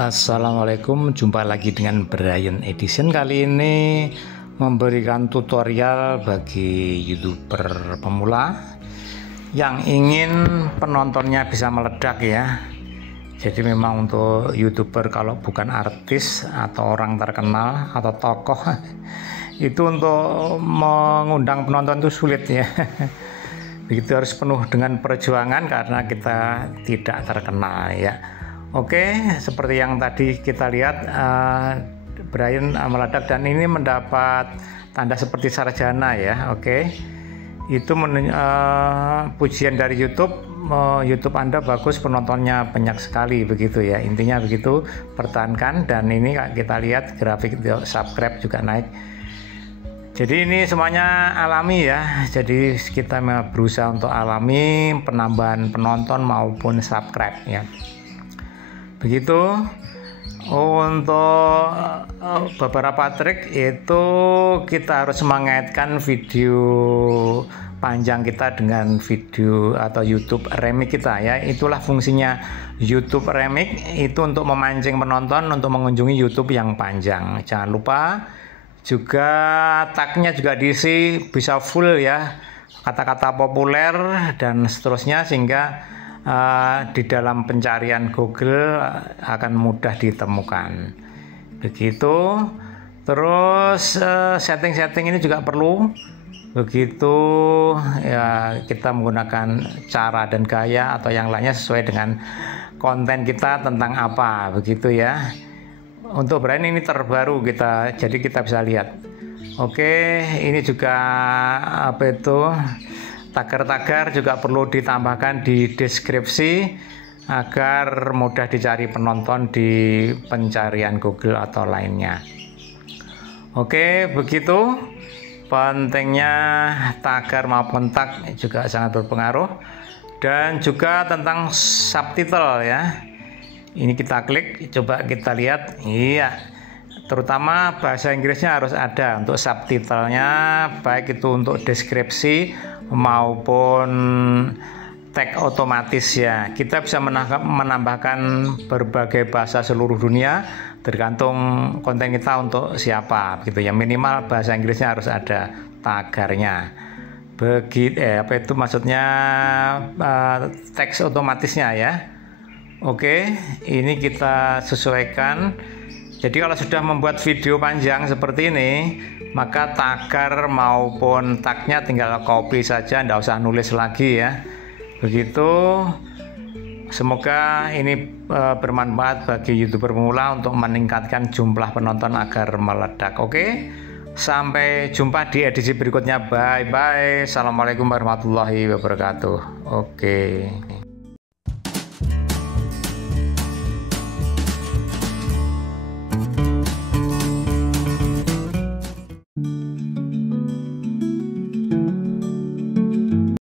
Assalamualaikum, jumpa lagi dengan Brian Edition. Kali ini memberikan tutorial bagi YouTuber pemula yang ingin penontonnya bisa meledak ya. Jadi memang untuk YouTuber kalau bukan artis atau orang terkenal atau tokoh itu untuk mengundang penonton itu sulit ya. Begitu, harus penuh dengan perjuangan karena kita tidak terkenal ya. Oke, seperti yang tadi kita lihat, Brian meledak dan ini mendapat tanda seperti sarjana ya. Oke, itu pujian dari YouTube. YouTube Anda bagus, penontonnya banyak sekali begitu ya. Intinya begitu, pertahankan. Dan ini kita lihat grafik subscribe juga naik. Jadi ini semuanya alami ya. Jadi kita berusaha untuk alami penambahan penonton maupun subscribe ya. Begitu. Untuk beberapa trik itu kita harus mengaitkan video panjang kita dengan video atau YouTube remix kita ya. Itulah fungsinya YouTube remix, itu untuk memancing penonton untuk mengunjungi YouTube yang panjang. Jangan lupa juga tagnya juga diisi bisa full ya, kata-kata populer dan seterusnya, sehingga di dalam pencarian Google akan mudah ditemukan. Begitu. Terus setting-setting ini juga perlu. Begitu ya, kita menggunakan cara dan gaya atau yang lainnya sesuai dengan konten kita tentang apa, begitu ya. Untuk brand ini terbaru kita, jadi kita bisa lihat. Oke, ini juga tagar-tagar juga perlu ditambahkan di deskripsi agar mudah dicari penonton di pencarian Google atau lainnya. Oke, begitu. Pentingnya tagar maupun tag juga sangat berpengaruh. Dan juga tentang subtitle ya. Ini kita klik, coba kita lihat. Iya, terutama bahasa Inggrisnya harus ada untuk subtitlenya, baik itu untuk deskripsi maupun tag otomatis ya. Kita bisa menambahkan berbagai bahasa seluruh dunia tergantung konten kita untuk siapa gitu ya. Minimal bahasa Inggrisnya harus ada tagarnya. Begitu maksudnya teks otomatisnya ya. Oke, ini kita sesuaikan. Jadi kalau sudah membuat video panjang seperti ini, maka tagar maupun tagnya tinggal copy saja, tidak usah nulis lagi ya. Begitu. Semoga ini bermanfaat bagi YouTuber pemula untuk meningkatkan jumlah penonton agar meledak. Oke, sampai jumpa di edisi berikutnya. Bye bye. Assalamualaikum warahmatullahi wabarakatuh. Oke.